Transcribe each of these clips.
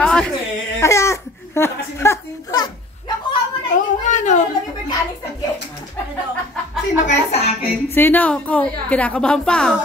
Ayan. Nakuha mo na. Oo, ano? Mechanics ng game. Sino kaya sa akin? Sino? Ako. Kinakabahan pa.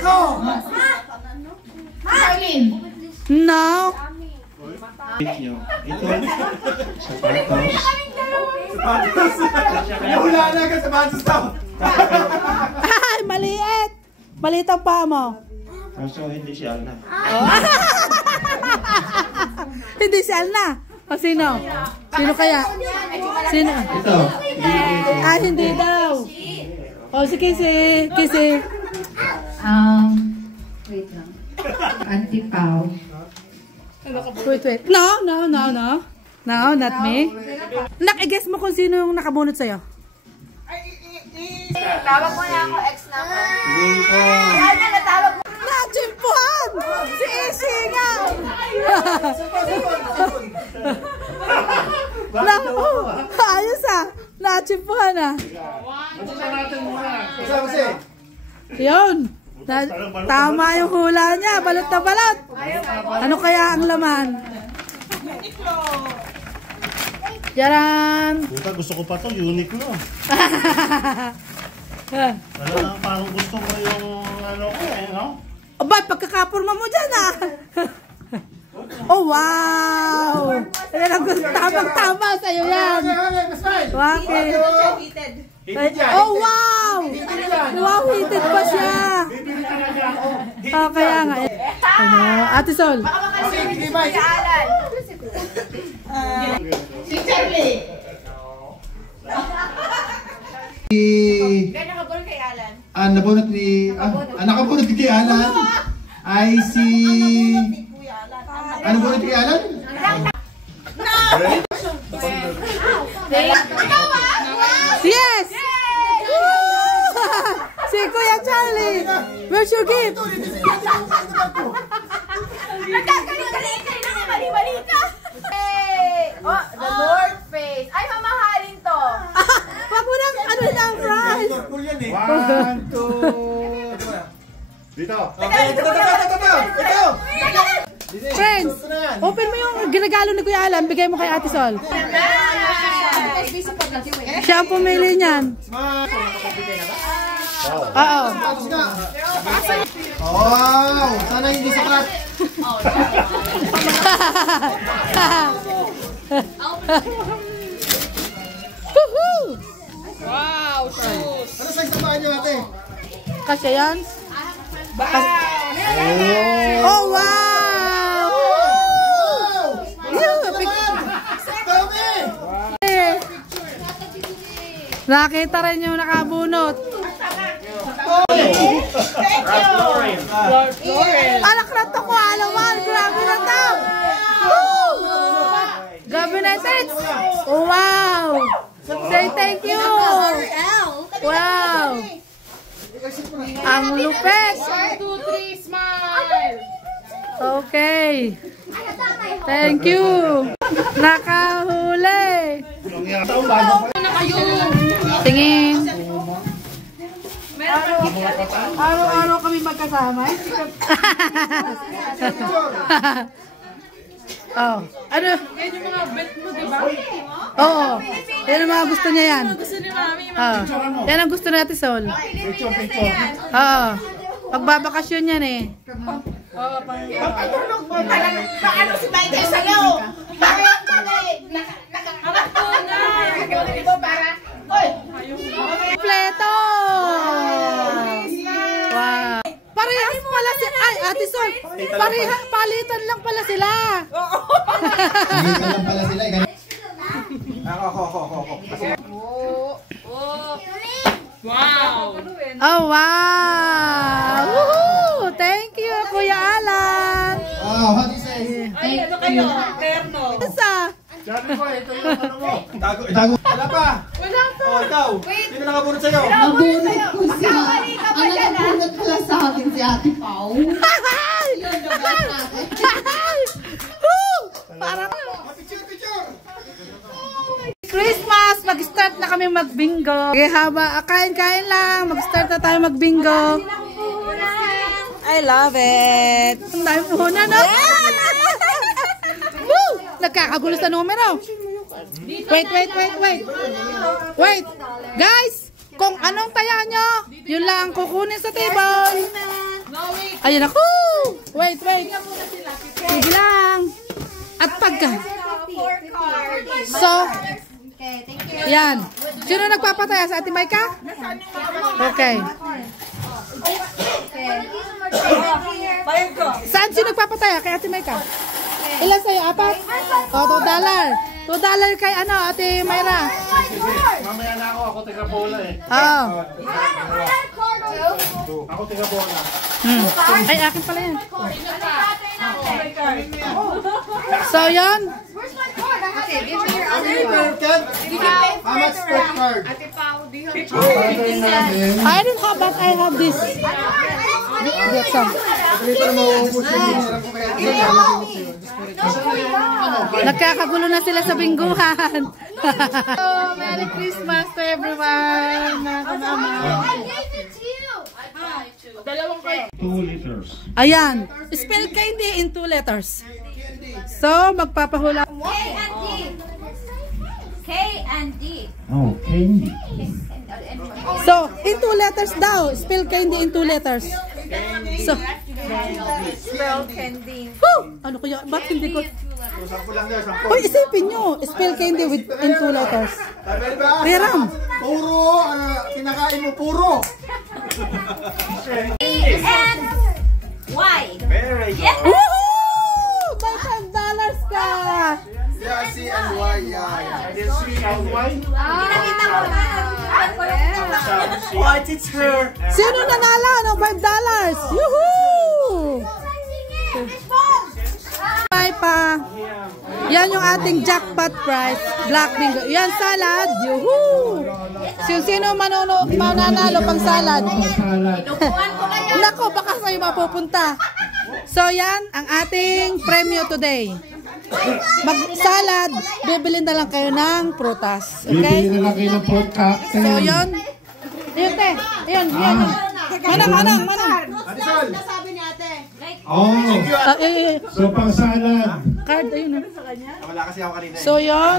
Ako! Marlene. No. Ito. Sapatos. Wala na ka sapatos daw. Ay, maliit. Maliit ang paa mo. Kaso hindi siya na. Hindi si Alna. O sino? Sino kaya? Sino? Ito. Ah, hindi daw. O si Kisi. Kisi. Wait lang. Auntie Pao. Wait. No, not me. Nak, i-guess mo kung sino yung nakabunot sa'yo. Tawag mo na ako, ex number. Hindi ko. Kaya na natawag mo. Nachimpuhan! Si Isi nga! Ayos ah! Nachimpuhan ah! Yun! Tama yung hula niya! Balot na balot! Ano kaya ang laman? Yaran! Buta, gusto ko pa to, Uniqlo. Ano lang, parang gusto mo yung ano ko no? Aba, pagkakapurma mo dyan ah! Oh, wow! Tamang-tama sa'yo yan! Bakit? Oh, wow! Wow, heated pa siya! Oh, kaya nga. Ano? Ate Sol? Si Charlie. Gano'n nakabunod kay Alan? Nakabunot kay Alan ay si... Ano bunot kay Alan? Yes! Si Kuya Charlie! Where's your gift? Nagkagaling-galing kayo na mali-mali ka! Oh, the North Face. Ay, mamahalin to. Wag mo nang ano na ang price! 1, 2. Dito. Ito! Friends, open mo yung ginagalo ni Kuya Alan. Bigay mo kay Ate Sol. Siya ang pumili niyan. Oo. Wow! Sana hindi sapat. Wow, shoes. Ano sa sapahan niyo ate? Kasya yan? Oh, wow! Nakita rin yung nakabunot. Alak na to ko, alaman. Grabe na to. Grabe na ito. Wow! Say thank you. Wow! Ang lupit. 1, 2, 3, smile. Okay. Thank you. Nakahuli. Tingin. Araw-araw kami magkasama. Oh, ano? Yan yung mga bet mo, di ba? Oo. Yan ang mga gusto niya yan. Gusto ni Mami. Yan ang gusto natin, Sol. Oo. Pagbabakasyon yan eh. Oo, Patulog mo. Paano si Michael sa'yo? Bakit kami? Nakakarap ko na. Di ba para? Oy! Kompleto! Wow. Parehas pala si... Ay, Ate Sol. Palitan lang pala sila. Palitan lang pala sila. Wow! Oh, wow! Woohoo! Thank you, Kuya Alan! Oh, what is it? Ay, ano kayo? Terno. Isa! Sabi ko, ito yung ano mo. Itago. Wala pa! Wala pa! Oh, ikaw! Sino nakabunot sa'yo? Nabunot ko siya. Ang nakabunot pala sa akin si Ate Pao. Para Picture! Christmas! Mag-start na kami mag-bingo. Okay, kain-kain lang. Mag-start na tayo mag-bingo. I love it. Ang dami puhunan, no? Nagkakagulo sa numero. Wait. Wait. Guys, kung anong taya nyo, yun lang kukunin sa table. Ayan ako. Wait. Sige lang. At pagka. So, yan. Sino nagpapataya sa Ate Maika? Okay. Saan sino nagpapataya? Kay Ate Maika? Ilan sa'yo? 4? O, $2. $2 kay ano, Ate Mayra. Mamaya na ako tiga bola eh. Oo. Ako tiga bola. Ay, akin pala yan. So, yun. How much per card? I didn't have that. I have this. Get some. Nagkakagulo na sila sa bingguhan. Oh, Merry Christmas to everyone. Mga kamama. 2 liters. Ayan. Spell candy in 2 letters. So, magpapahula. K and D. Oh, candy. So, in 2 letters daw. Spell candy in 2 letters. So, Spell candy. ano kaya? Ba't hindi ko? Sampu lang daw, sampu. Uy, isipin nyo. Spell candy with in 2 letters. Sabi ba? Peram. Puro, kinakain mo puro. E and Y. Very good. Woohoo! May $5 ka! Yeah, C and Y, yeah. Pinakita mo na. What is her? Sino nanalo ng $5? Yuhuu! Bye pa. Yan yung ating jackpot prize. Black bingo. Yan salad. Yuhuu! Sino mananalo pang salad? Nako, baka sa'yo mapupunta. So yan ang ating premyo today. Mag-salad, bibilin na lang kayo ng prutas. Okay? Bibili na lang kayo ng fruit cocktail. So yun. Ayun te. Ayun. Manang. Adisol. Oh, so pang salad. Card, ayun. Wala kasi ako kanina. So yun.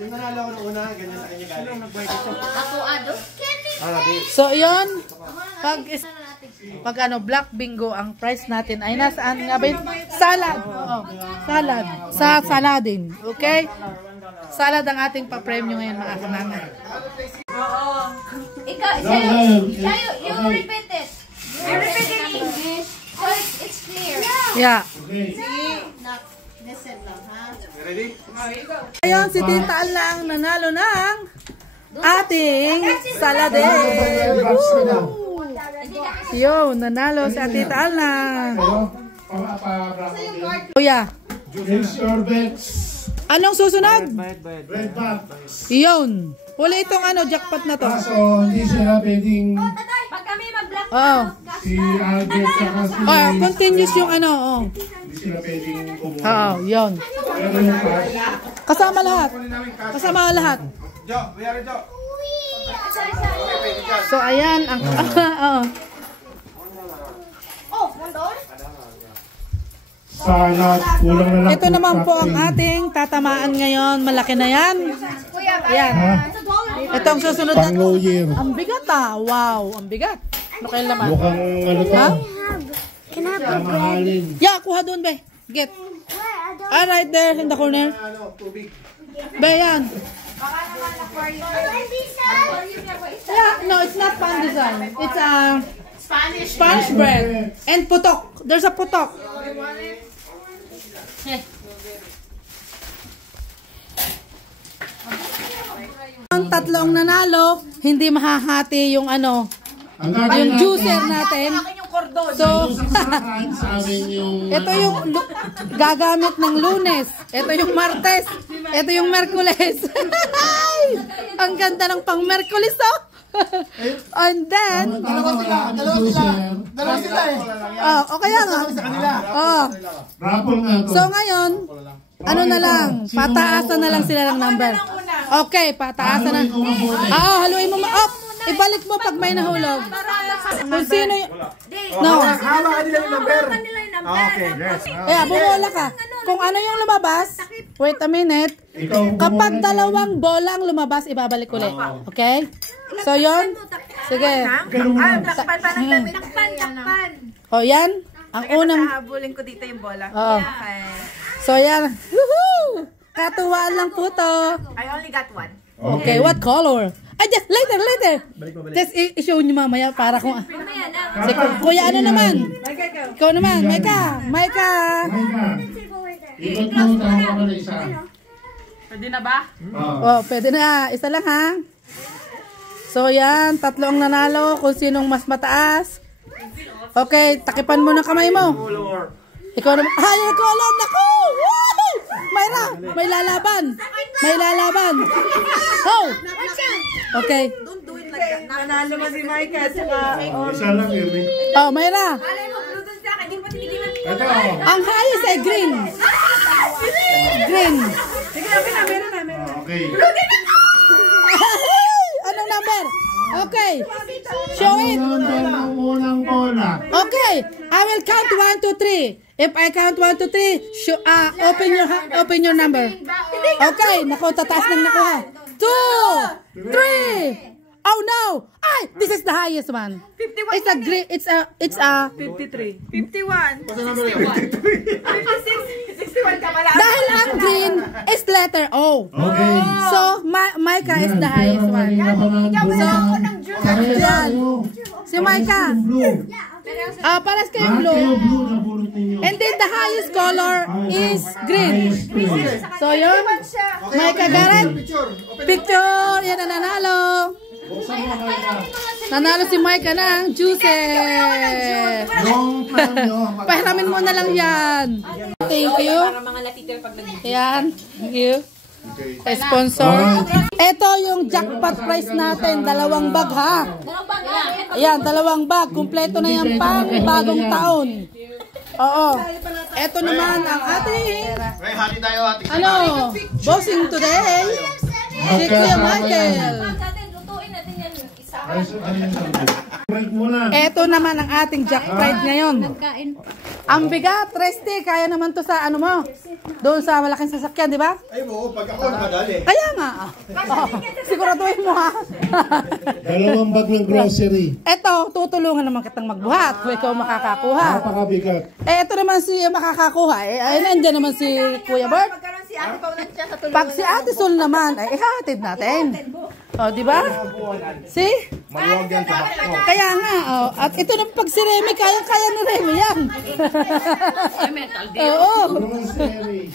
Yung nanalo ko nung una, ganyan sa kanya galing. So yun. Pag ano, black bingo, ang price natin ay nasaan nga ba yun? Salad. Oo. Salad. Sa saladin. Okay? Salad ang ating pa-premyo ngayon, mga kamama. Ikaw, you repeat it. You repeat it in English. So it's clear. Yeah. Okay. Ready? Ayun, si Tita Al lang nanalo ng ating saladin. Yo, nanalo si Tita Al lang. Kuya, Place your bets. anong susunod? Red box. Yun. Huli itong ano, jackpot na to. Kaso, hindi sila pwedeng Pag kami mag-black Oh. si Albert saka si... Oh, continuous yung ano, oh. Hindi sila pwedeng kumuha. Oh, yun. Pero yung cash, Kasama lahat. Kasama lahat. Jo, mayroon Jo. So, ayan. Ang, oh. salad, kulang na lang. Ito naman po ang ating tatamaan ngayon. Malaki na yan. Yan. Ito ang susunod na. Pang low year. Ang bigat ah. Wow, ang bigat. Ano kayo laman? Mukhang ano to? Ha? Mamahalin. Yeah, kuha doon, be. Get. Ah, right there in the corner. Ano, tubig. Be, yan. Yeah, no, it's not pandesal. It's Spanish bread. And putok. There's a putok. Ang tatlong nanalo, hindi mahahati yung ano, yung juicer natin. So, sa amin yung... ito yung gagamit ng Lunes. Ito yung Martes. Ito yung Merkules. Ang ganda ng pang Merkules, oh. And then, Dalawa sila eh. oh, o kaya nga. Oh. Raffle nga to. So ngayon, ano na lang, pataasan na lang sila ng number. Okay, pataasan na. Haluin mo. Ibalik mo pag may nahulog. Kung sino no. Hama ka nila yung number. Okay, yes. Kaya bumola ka. Kung ano yung lumabas, wait a minute. Kapag dalawang bola ang lumabas, ibabalik ulit. Okay? So, yun. Sige. Takpan pa ng damit. Takpan. O, yan. Ang unang... Habulin ko dito yung bola. Oo. Okay. So, yan. Woohoo! Katuwaan lang po to. I only got one. Okay, what color? Ay, just later. Just i-show nyo mamaya para kung... Mamaya na. Si Kuya, ano naman? Ikaw naman, Maika. Ikot mo, tawa ka na isa. Pwede na ba? Oh, pwede na. Isa lang ha. So, yan. 3 ang nanalo. Kung sinong mas mataas. Okay, takipan mo ng kamay mo. Ikaw naman. Higher color. Naku! Woo! Mayra, may lalaban. Oh! Okay. Nanalo mo si Micah at saka... Isa lang, Irving. Oh, Mayra. Alay mo, blue sa akin. Di mo tinitingnan. Ito. Ang highest ay green. Green. Sige, okay na. Meron na. Okay. Anong number? Okay. Show it. Number ng unang bola. Okay. I will count 1, 2, 3. If I count 1, 2, 3, show, open your number. Okay. Naku, tataas nang nakuha. 2, 3. Oh no! Ay, this is the highest one. 51. It's a green. It's a. 53. 51. 61. 56. 61 ka pala. Dahil ang green is letter O. Okay. So, Micah is the highest one. Yan. Si Micah. Blue. Paras kayo blue. Blue na bulot ninyo. And then the highest color is green. So, yun. Micah Garrett. Picture. Yan ang nanalo. Nanalo si Micah ng juices. Yung plan nyo. Pahiramin mo na lang yan. Thank you. Yan. Thank you. Sponsor. Ito yung jackpot prize natin. 2 bag ha. Ayan, 2 bag. Kumpleto na yan pang bagong taon. Oo. Ito naman ang ating ano, bossing today. Si Kuya Michael. Lutuin natin yan isa. Break muna. Ito naman ang ating jackpot ngayon. Kain. Ang bigat, Resti, kaya naman to sa ano mo. Doon sa malaking sasakyan, di ba? Ay mo, pag ako madali. Kaya nga. Oh, siguraduhin mo ha. 2 bag ng grocery. Eto, tutulungan naman kitang magbuhat kung ikaw makakakuha. Napakabigat. Ito naman si makakakuha. Nandiyan naman si Kuya Bert. Pagkaroon si Ate Paulan siya sa tulong. Pag si Ate Sol naman, ay ihatid natin. O, di ba? See? Maluwag yan sa bakto. Kaya nga, oh. At ito naman pag si Remy, kaya ni Remy yan. Oo. Grocery.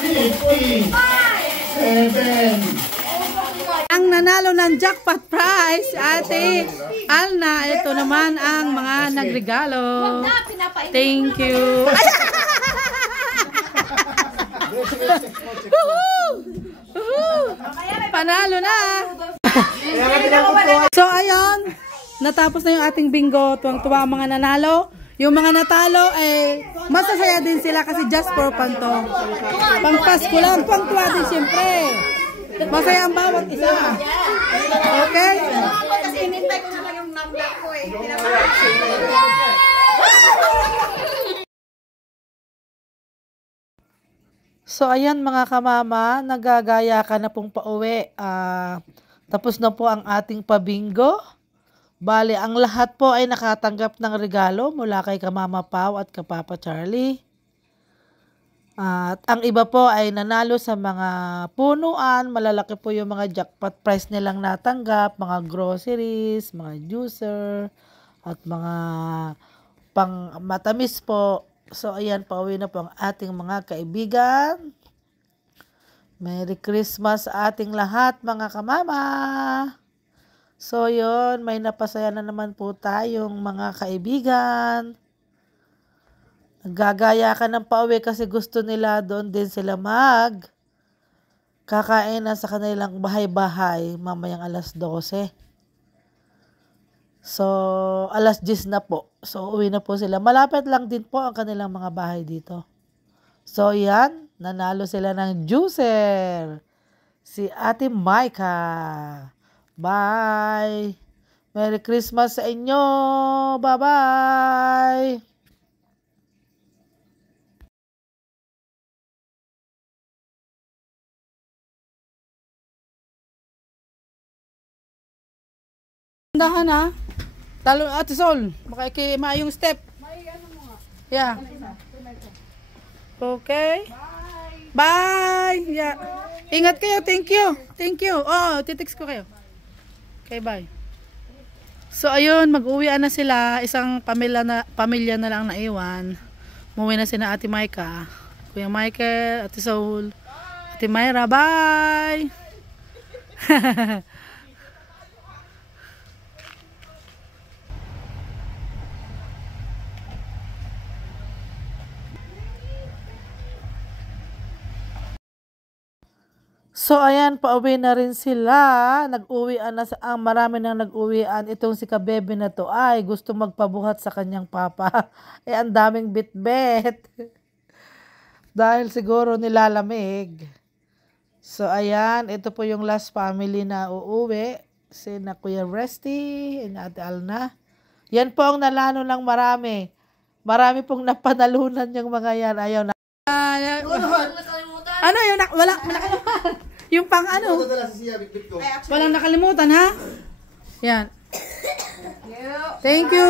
50. 7. Ang nanalo ng jackpot prize, si Ate Alna. Ito naman ang mga nagregalo. Thank you. Panalo na. So ayun, natapos na yung ating bingo. Tuwang-tuwa ang mga nanalo. Yung mga natalo ay masasaya din sila kasi just for fun to. Pang Pasko lang, tuwang-tuwa din siyempre. Masaya ang bawat isa. Okay? Kasi in-invite ko naman yung number ko eh. So ayan mga kamama, nagagaya ka na pong pauwi. Tapos na po ang ating pabingo. Bale, ang lahat po ay nakatanggap ng regalo mula kay Kamama Pau at Kapapa Charlie. At ang iba po ay nanalo sa mga punuan. Malalaki po yung mga jackpot prize nilang natanggap. Mga groceries, mga juicer, at mga pang matamis po. So, ayan, pauwi na po ang ating mga kaibigan. Merry Christmas sa ating lahat, mga kamama. So, yun, may napasaya na naman po tayong mga kaibigan. Naggagaya ka ng pauwi kasi gusto nila doon din sila kakain na sa kanilang bahay-bahay mamayang alas 12. So, alas 10 na po. So, uwi na po sila. Malapit lang din po ang kanilang mga bahay dito. So, yan. Nanalo sila ng juicer. Si Ate Micah. Bye! Merry Christmas sa inyo. Bye-bye. Dahan ha. Talo Ate Sol. Baka maayong step. Yeah. Okay. Bye. Yeah. Ingat kayo. Thank you. Thank you. Oh, titext ko kayo. Okay, bye. So ayun, mag-uwian na sila. Isang pamilya na lang naiwan. Umuwi na sina Ate Maika, Kuya Michael, Ate Sol, Ate Myra. Bye. So ayan, pauwi na rin sila. Nag-uwian na marami nang nag-uwian. Itong si Kabebe na to ay gusto magpabuhat sa kanyang papa. Ang daming bit-bit. Dahil siguro nilalamig. So ayan, ito po yung last family na uuwi. Sina Kuya Resty and Ate Alna. Yan po ang nalano ng marami. Marami pong napanalunan yung mga yan. Ayaw na. Ano yun? Wala nakalimutan. Yung pang ano? Walang nakalimutan ha? Yan. Thank you.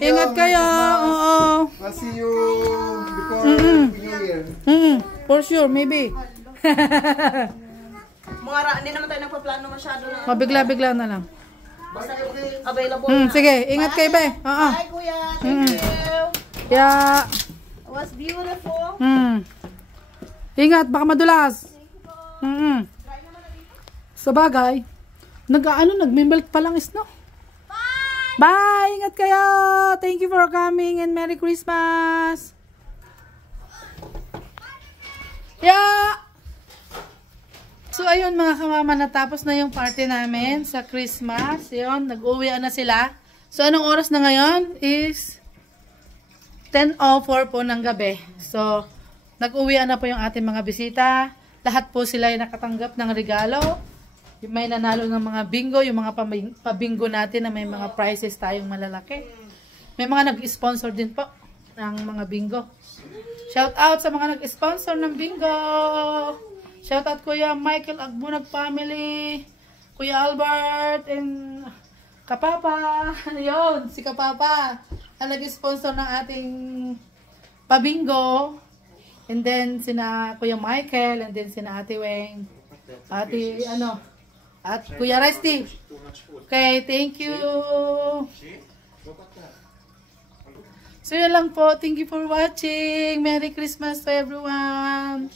Ingat kayo. Oo. I'll see you before New Year. For sure, maybe. Hindi naman tayo nagpaplano masyado na. Mabigla-bigla na lang. Basta available na. Sige, ingat kayo ba? Oo. Bye, Kuya. Thank you. Yeah. It was beautiful. Ingat, baka madulas. Sa bagay, nagme-melt pa lang is no. Bye! Ingat kayo! Thank you for coming and Merry Christmas! Yeah! So ayun mga kamama, natapos na yung party namin sa Christmas. Yun, nag-uwian na sila. So anong oras na ngayon is 10:04 po ng gabi. So nag-uwian na po yung ating mga bisita. Lahat po sila ay nakatanggap ng regalo. May nanalo ng mga bingo, yung mga pabingo natin na may mga prizes tayong malalaki. May mga nag-sponsor din po ng mga bingo. Shout out sa mga nag-sponsor ng bingo. Shout out Kuya Michael Agbunag family, Kuya Albert, and Kapapa. Yun, si Kapapa ang nag-sponsor ng ating pabingo. And then sina Kuya Michael, and then sina Ate Weng, at Kuya Resty. Okay, thank you. So yun lang po. Thank you for watching. Merry Christmas to everyone.